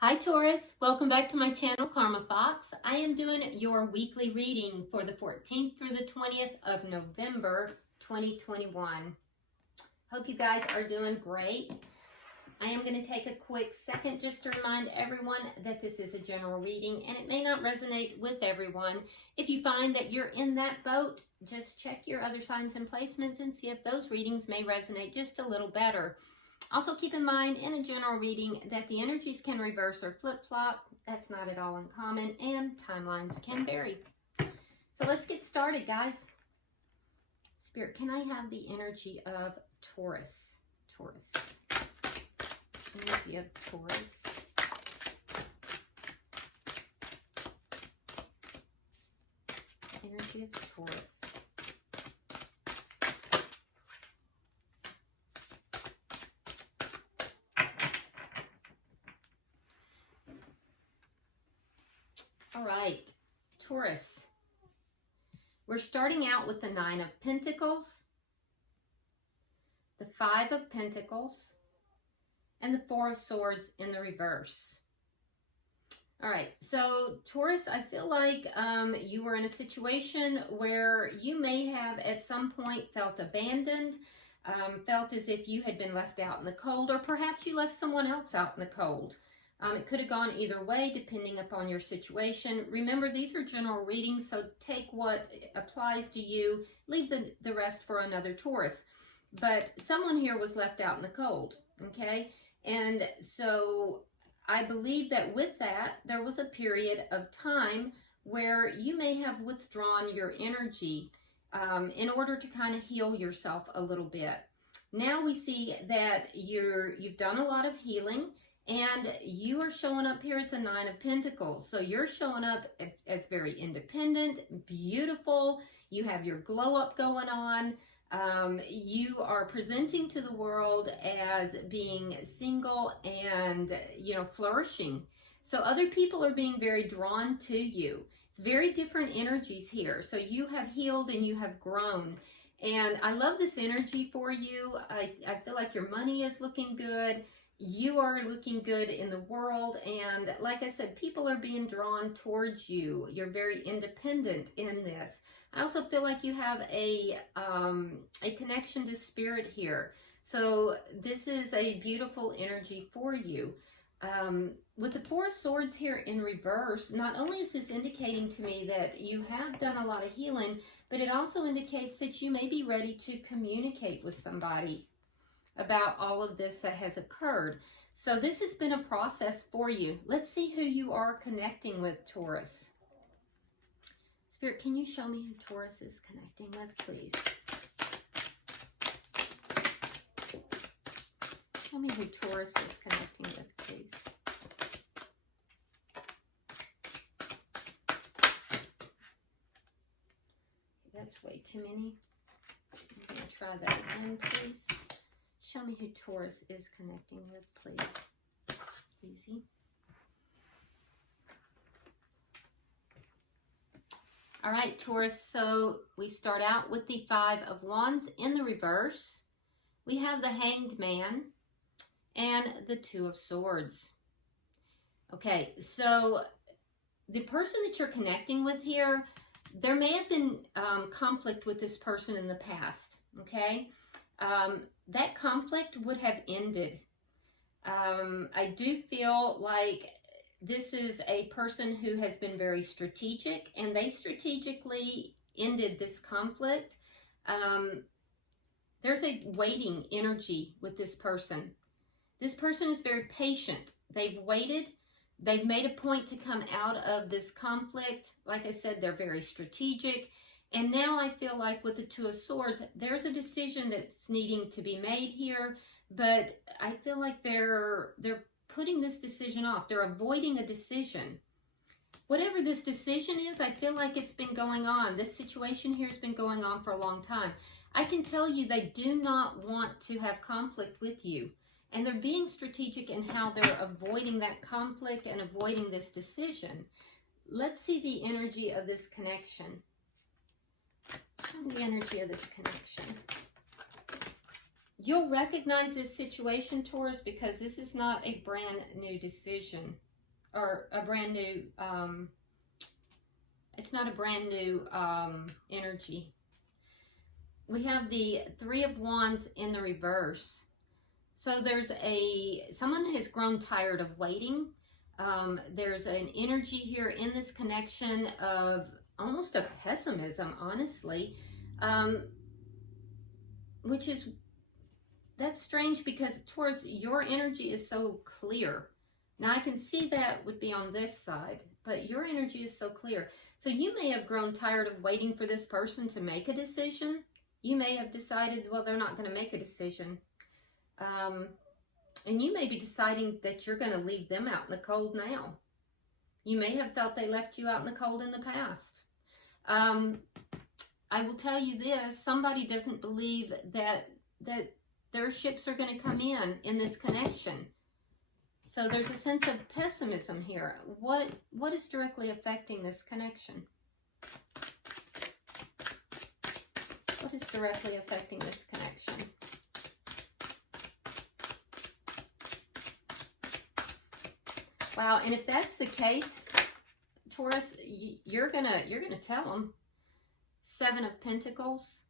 Hi Taurus, welcome back to my channel, Karma Fox. I am doing your weekly reading for the 14th through the 20th of November 2021. Hope you guys are doing great. I am going to take a quick second just to remind everyone that this is a general reading and it may not resonate with everyone. If you find that you're in that boat, just check your other signs and placements and see if those readings may resonate just a little better. Also keep in mind in a general reading that the energies can reverse or flip-flop. That's not at all uncommon, and timelines can vary. So let's get started, guys. Spirit, can I have the energy of Taurus? Taurus. Energy of Taurus. Energy of Taurus. All right, Taurus, we're starting out with the Nine of Pentacles, the Five of Pentacles, and the Four of Swords in the reverse. All right, so Taurus, I feel like you were in a situation where you may have at some point felt abandoned, felt as if you had been left out in the cold, or perhaps you left someone else out in the cold. It could have gone either way depending upon your situation. Remember, these are general readings, so take what applies to you, leave the rest for another Taurus. But someone here was left out in the cold, okay? And so I believe that with that, there was a period of time where you may have withdrawn your energy in order to kind of heal yourself a little bit. Now we see that you've done a lot of healing, and you are showing up here as a Nine of Pentacles. So you're showing up as very independent, beautiful. You have your glow up going on. You are presenting to the world as being single and, flourishing. So other people are being very drawn to you. It's very different energies here. So you have healed and you have grown. And I love this energy for you. I feel like your money is looking good. You are looking good in the world, and like I said, people are being drawn towards you. You're very independent in this. I also feel like you have a connection to spirit here. So this is a beautiful energy for you. With the Four of Swords here in reverse, not only is this indicating to me that you have done a lot of healing, but it also indicates that you may be ready to communicate with somebody about all of this that has occurred. So this has been a process for you. Let's see who you are connecting with, Taurus. Spirit, can you show me who Taurus is connecting with, please? Show me who Taurus is connecting with, please. That's way too many. I'm going to try that again, please. Show me who Taurus is connecting with, please. Easy. All right, Taurus, so we start out with the Five of Wands in the reverse. We have the Hanged Man and the Two of Swords. Okay, so the person that you're connecting with here, there may have been conflict with this person in the past, okay? That conflict would have ended. I do feel like this is a person who has been very strategic, and they strategically ended this conflict. There's a waiting energy with this person. This person is very patient. They've waited. They've made a point to come out of this conflict. Like I said, they're very strategic. And now I feel like with the Two of Swords, there's a decision that's needing to be made here, but I feel like they're putting this decision off. They're avoiding a decision. Whatever this decision is, I feel like it's been going on. This situation here has been going on for a long time. I can tell you they do not want to have conflict with you, and they're being strategic in how they're avoiding that conflict and avoiding this decision. Let's see the energy of this connection. Show me the energy of this connection. You'll recognize this situation, Taurus, because this is not a brand new decision. or a brand new, it's not a brand new energy. We have the Three of Wands in the reverse. So there's someone has grown tired of waiting. There's an energy here in this connection of almost a pessimism, honestly, that's strange because Taurus, your energy is so clear. Now I can see that would be on this side, but your energy is so clear. So you may have grown tired of waiting for this person to make a decision. You may have decided, well, they're not going to make a decision. And you may be deciding that you're going to leave them out in the cold now. You may have felt they left you out in the cold in the past. I will tell you this, somebody doesn't believe that their ships are going to come in this connection. So there's a sense of pessimism here. What is directly affecting this connection? What is directly affecting this connection? Wow, and if that's the case, Taurus, you're gonna tell them. Seven of Pentacles.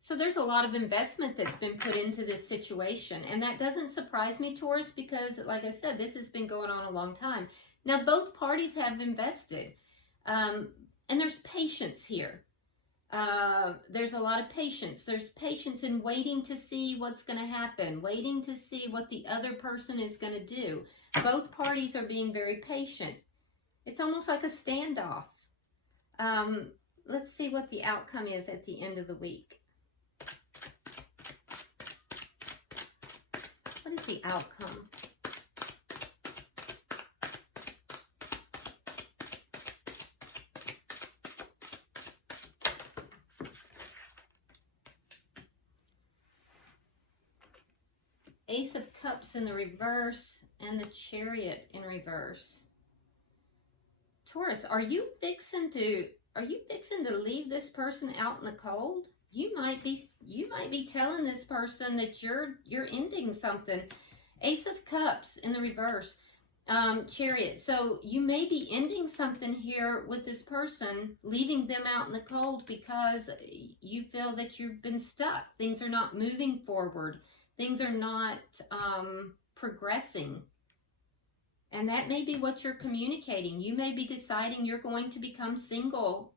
So there's a lot of investment that's been put into this situation, and that doesn't surprise me, Taurus, because like I said, this has been going on a long time. Now both parties have invested, and there's patience here. There's a lot of patience. There's patience in waiting to see what's going to happen, waiting to see what the other person is going to do. Both parties are being very patient. It's almost like a standoff. Let's see what the outcome is at the end of the week. What is the outcome? Ace of Cups in the reverse and the Chariot in reverse. Taurus, are you fixing to leave this person out in the cold? You might be telling this person that you're ending something. Ace of Cups in the reverse. Chariot. So you may be ending something here with this person, leaving them out in the cold because you feel that you've been stuck. Things are not moving forward. Things are not progressing. And that may be what you're communicating. You may be deciding you're going to become single,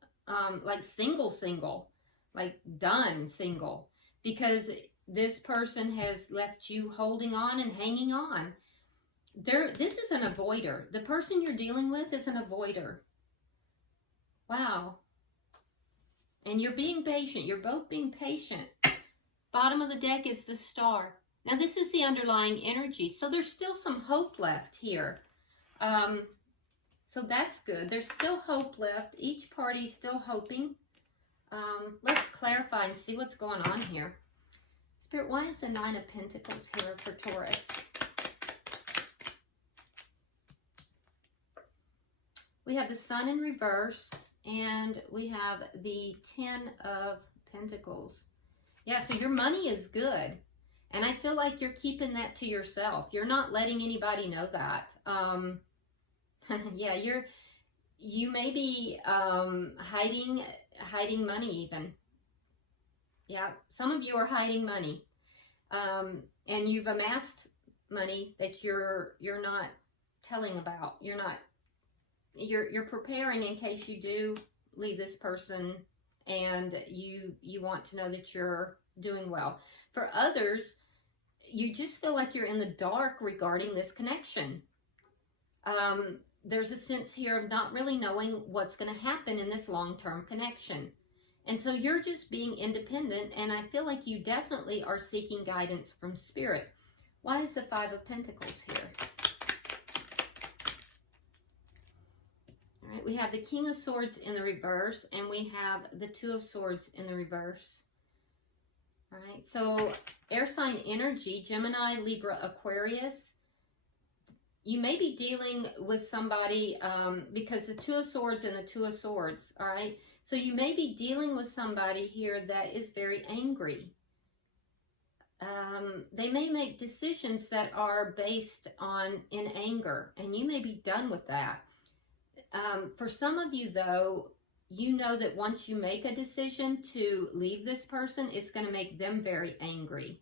like single, like done single, because this person has left you holding on and hanging on. This is an avoider. The person you're dealing with is an avoider. Wow. And you're being patient. You're both being patient. Bottom of the deck is the Star. Now this is the underlying energy. So there's still some hope left here. So that's good. There's still hope left. Each party's still hoping. Let's clarify and see what's going on here. Spirit, why is the Nine of Pentacles here for Taurus? We have the Sun in reverse, and we have the Ten of Pentacles. Yeah, so your money is good, and I feel like you're keeping that to yourself. You're not letting anybody know that. Yeah, you may be hiding money even. Yeah, some of you are hiding money, and you've amassed money that you're not telling about. You're preparing in case you do leave this person, and you want to know that you're doing well. For others, you just feel like you're in the dark regarding this connection. There's a sense here of not really knowing what's going to happen in this long-term connection. And so you're just being independent, and I feel like you definitely are seeking guidance from Spirit. Why is the Five of Pentacles here? All right, we have the King of Swords in the reverse, and we have the Two of Swords in the reverse. All right, so air sign energy, Gemini, Libra, Aquarius. You may be dealing with somebody, because the Two of Swords and the Two of Swords, all right? So you may be dealing with somebody here that is very angry. they may make decisions that are based in anger, and you may be done with that. For some of you, though, you know that once you make a decision to leave this person, it's going to make them very angry.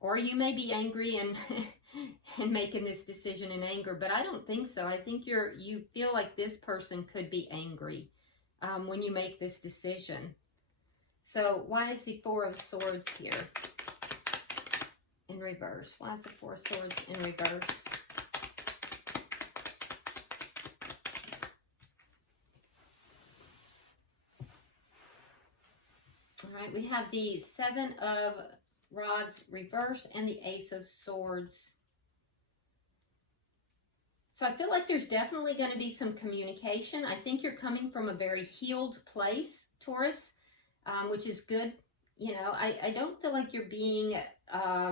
Or you may be angry and making this decision in anger, but I don't think so. I think you feel like this person could be angry when you make this decision. So why is the Four of Swords here in reverse? Why is the Four of Swords in reverse? All right, we have the Seven of Rods reversed and the Ace of Swords. So I feel like there's definitely going to be some communication. I think you're coming from a very healed place, Taurus, which is good. You know, I don't feel like you're being, I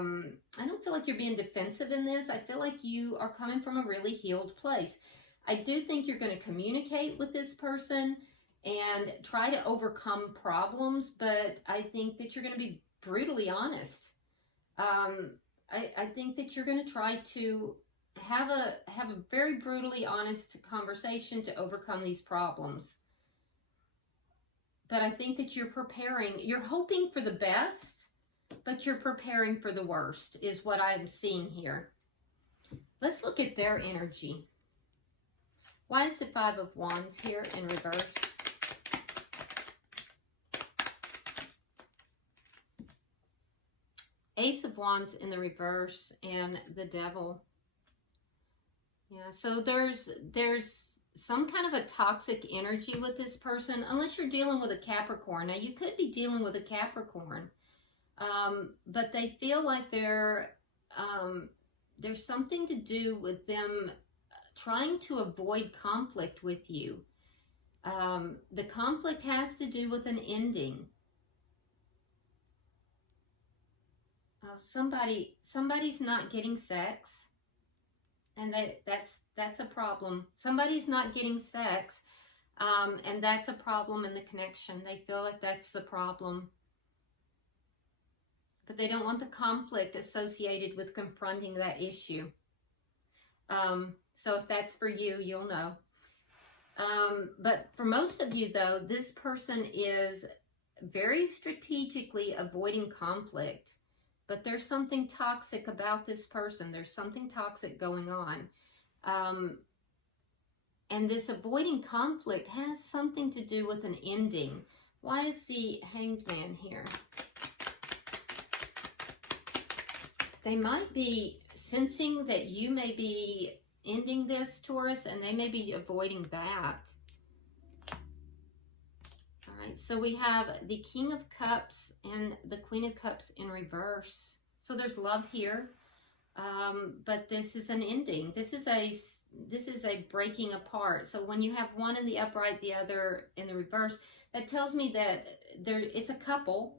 don't feel like you're being defensive in this. I feel like you are coming from a really healed place. I do think you're going to communicate with this person and try to overcome problems, but I think that you're going to be brutally honest. I think that you're going to try to have a very brutally honest conversation to overcome these problems. But I think that you're preparing, you're hoping for the best, but you're preparing for the worst, is what I'm seeing here. Let's look at their energy. Why is the Five of Wands here in reverse? Ace of Wands in the reverse and the Devil. Yeah, so there's some kind of a toxic energy with this person, unless you're dealing with a Capricorn. Now, you could be dealing with a Capricorn, but they feel like there's something to do with them trying to avoid conflict with you. The conflict has to do with an ending. Somebody's not getting sex, and that's a problem. Somebody's not getting sex, and that's a problem in the connection. They feel like that's the problem, but they don't want the conflict associated with confronting that issue. So if that's for you, you'll know. But for most of you, though, this person is very strategically avoiding conflict. But there's something toxic about this person. There's something toxic going on. And this avoiding conflict has something to do with an ending. Why is the Hanged Man here? They might be sensing that you may be ending this, Taurus, and they may be avoiding that. So we have the King of Cups and the Queen of Cups in reverse. So there's love here, but this is an ending. This is a breaking apart. So when you have one in the upright, the other in the reverse, that tells me that it's a couple.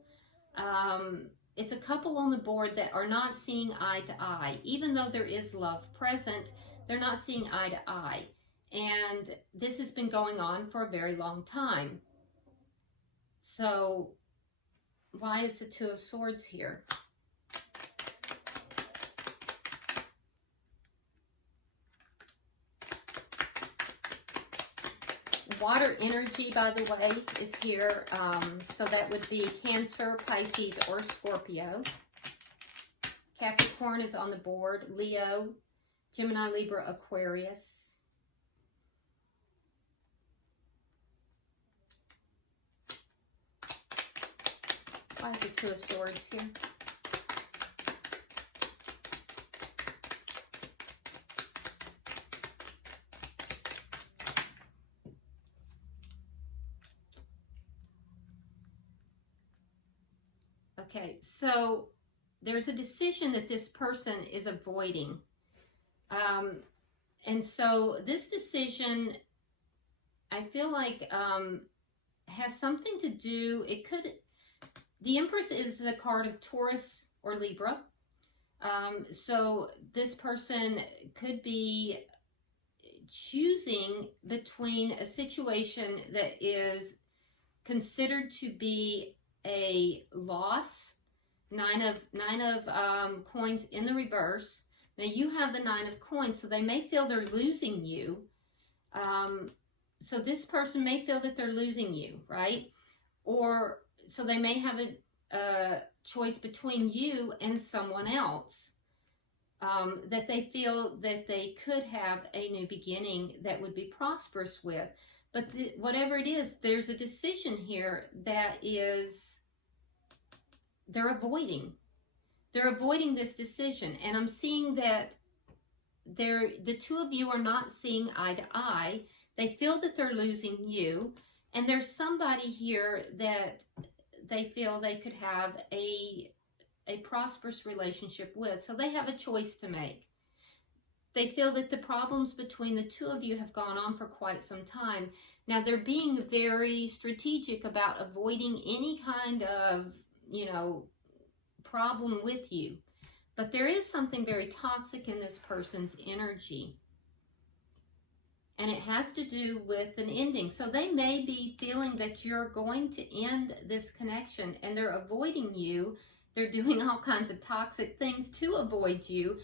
It's a couple on the board that are not seeing eye to eye. Even though there is love present, they're not seeing eye to eye. And this has been going on for a very long time. So, why is the Two of Swords here? Water energy, by the way, is here. So that would be Cancer, Pisces, or Scorpio. Capricorn is on the board. Leo, Gemini, Libra, Aquarius. Why is the Two of Swords here? Okay, so there's a decision that this person is avoiding. And so this decision, I feel like, has something to do, the Empress is the card of Taurus or Libra. So this person could be choosing between a situation that is considered to be a loss, Nine of coins in the reverse. Now you have the 9 of coins, so they may feel they're losing you. So this person may feel that they're losing you, right? Or so they may have a choice between you and someone else. That they feel that they could have a new beginning that would be prosperous with. But whatever it is, there's a decision here that is, they're avoiding. They're avoiding this decision. And I'm seeing that the two of you are not seeing eye to eye. They feel that they're losing you. And there's somebody here that they feel they could have a prosperous relationship with. So they have a choice to make. They feel that the problems between the two of you have gone on for quite some time. Now they're being very strategic about avoiding any kind of, problem with you. But there is something very toxic in this person's energy. And it has to do with an ending. So they may be feeling that you're going to end this connection and they're avoiding you. They're doing all kinds of toxic things to avoid you,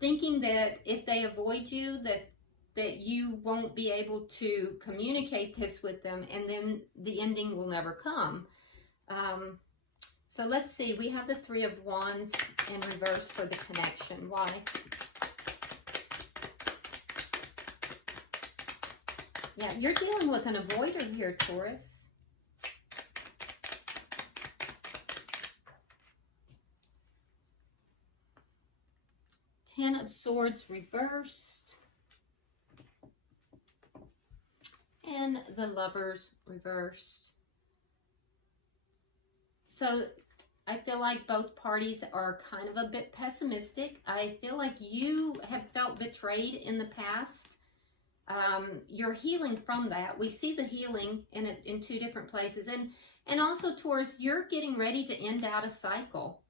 thinking that if they avoid you, that you won't be able to communicate this with them, and then the ending will never come. So let's see. We have the 3 of Wands in reverse for the connection. Why? Yeah, you're dealing with an avoider here, Taurus. Ten of Swords reversed. And the Lovers reversed. So I feel like both parties are kind of a bit pessimistic. I feel like you have felt betrayed in the past. You're healing from that. We see the healing in 2 different places. And also, Taurus, you're getting ready to end out a cycle.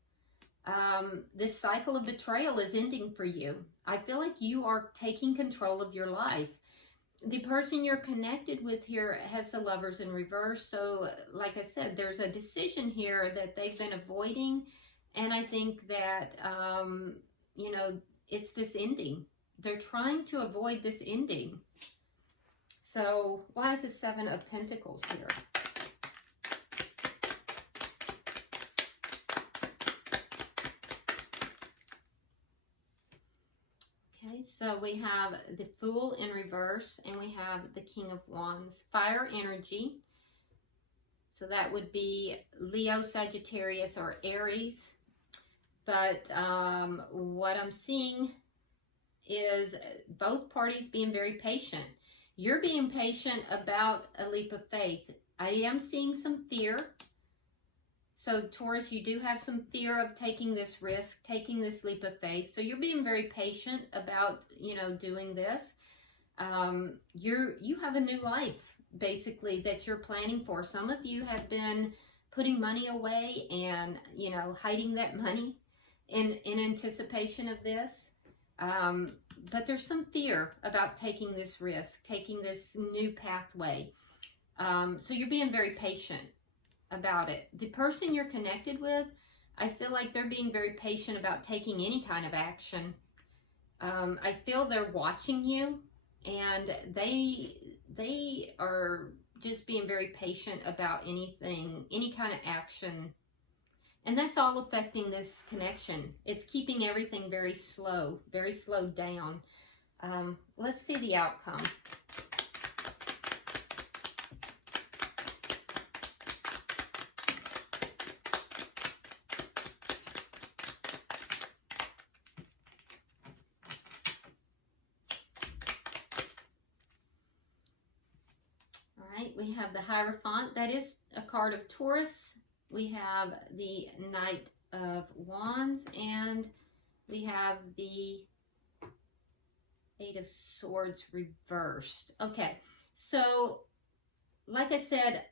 This cycle of betrayal is ending for you. I feel like you are taking control of your life. The person you're connected with here has the Lovers in reverse. So, like I said, there's a decision here that they've been avoiding. And I think that, it's this ending. They're trying to avoid this ending. So, why is the 7 of Pentacles here? Okay, so we have the Fool in reverse, and we have the King of Wands. Fire energy. So that would be Leo, Sagittarius, or Aries. But what I'm seeing is both parties being very patient. You're being patient about a leap of faith. I am seeing some fear. So Taurus, you do have some fear of taking this risk, taking this leap of faith. So you're being very patient about, doing this. You have a new life, basically, that you're planning for. Some of you have been putting money away and, hiding that money in anticipation of this. But there's some fear about taking this risk, taking this new pathway. So you're being very patient about it. The person you're connected with, I feel like they're being very patient about taking any kind of action. I feel they're watching you, and they are just being very patient about anything, any kind of action. And that's all affecting this connection. It's keeping everything very slowed down. Let's see the outcome. All right, we have the Hierophant. That is a card of Taurus. We have the Knight of Wands, and we have the 8 of Swords reversed. Okay, so like I said,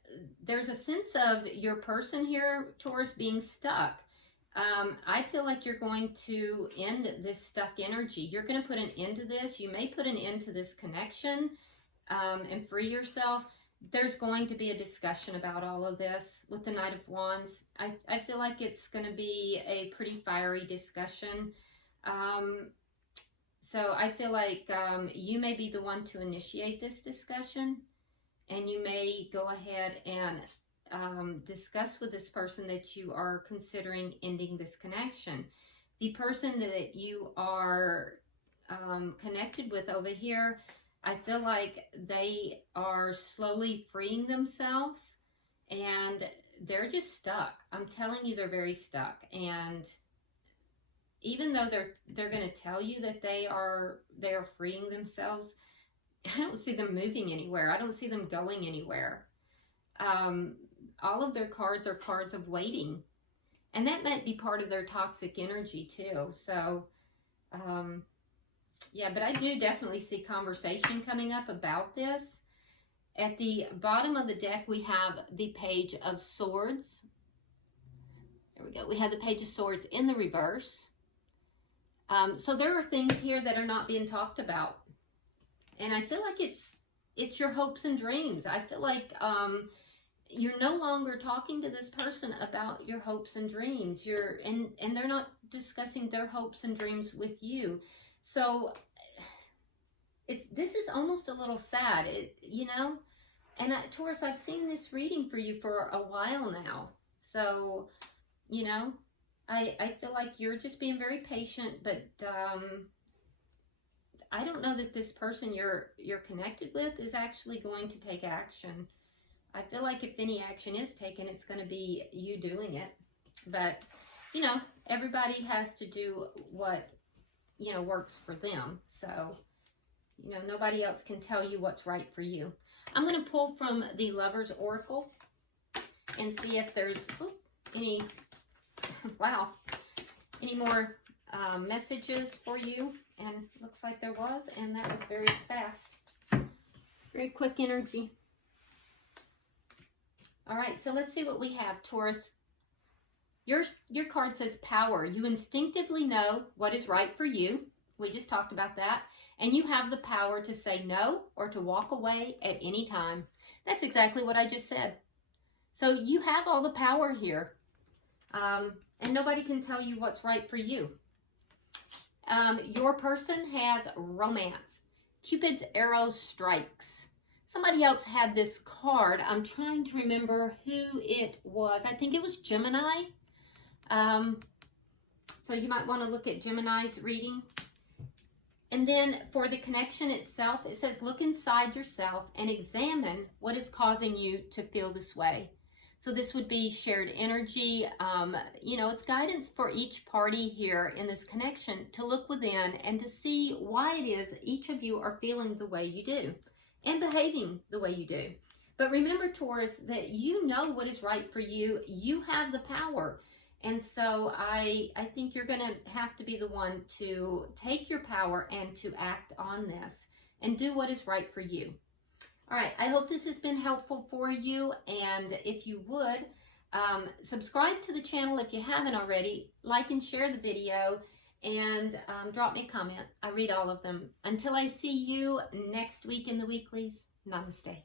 there's a sense of your person here, Taurus, being stuck. I feel like you're going to end this stuck energy. You're going to put an end to this. You may put an end to this connection and free yourself. there's going to be a discussion about all of this with the Knight of Wands. I feel like it's going to be a pretty fiery discussion. So I feel like you may be the one to initiate this discussion, and you may go ahead and discuss with this person that you are considering ending this connection. The person that you are connected with over here, I feel like they are slowly freeing themselves, and they're just stuck. I'm telling you, they're very stuck. And even though they're going to tell you that they are freeing themselves, I don't see them moving anywhere. I don't see them going anywhere. All of their cards are cards of waiting, and that might be part of their toxic energy too. So, yeah, but I do definitely see conversation coming up about this. At the bottom of the deck, we have the Page of Swords. There we go. We have the Page of Swords in the reverse. So there are things here that are not being talked about. And I feel like it's your hopes and dreams. I feel like you're no longer talking to this person about your hopes and dreams. And they're not discussing their hopes and dreams with you. So this is almost a little sad, you know. And Taurus, I've seen this reading for you for a while now. So, you know, I feel like you're just being very patient, but I don't know that this person you're connected with is actually going to take action. I feel like if any action is taken, it's going to be you doing it. But, you know, everybody has to do what, you know, works for them. So, you know, nobody else can tell you what's right for you. I'm going to pull from the Lover's Oracle and see if there's any, wow, any more messages for you. And looks like there was, and that was very fast. Very quick energy. All right, so let's see what we have, Taurus. Your card says power. You instinctively know what is right for you. We just talked about that. And you have the power to say no or to walk away at any time. That's exactly what I just said. So you have all the power here. And nobody can tell you what's right for you. Your person has romance. Cupid's arrow strikes. Somebody else had this card. I'm trying to remember who it was. I think it was Gemini. So you might want to look at Gemini's reading. And then for the connection itself, it says, look inside yourself and examine what is causing you to feel this way. So this would be shared energy. You know, it's guidance for each party here in this connection to look within and to see why it is each of you are feeling the way you do and behaving the way you do. But remember, Taurus, that you know what is right for you. You have the power. And so I think you're going to have to be the one to take your power and to act on this and do what is right for you. All right, I hope this has been helpful for you. And if you would, subscribe to the channel if you haven't already, like and share the video, and drop me a comment. I read all of them. Until I see you next week in the weeklies, namaste.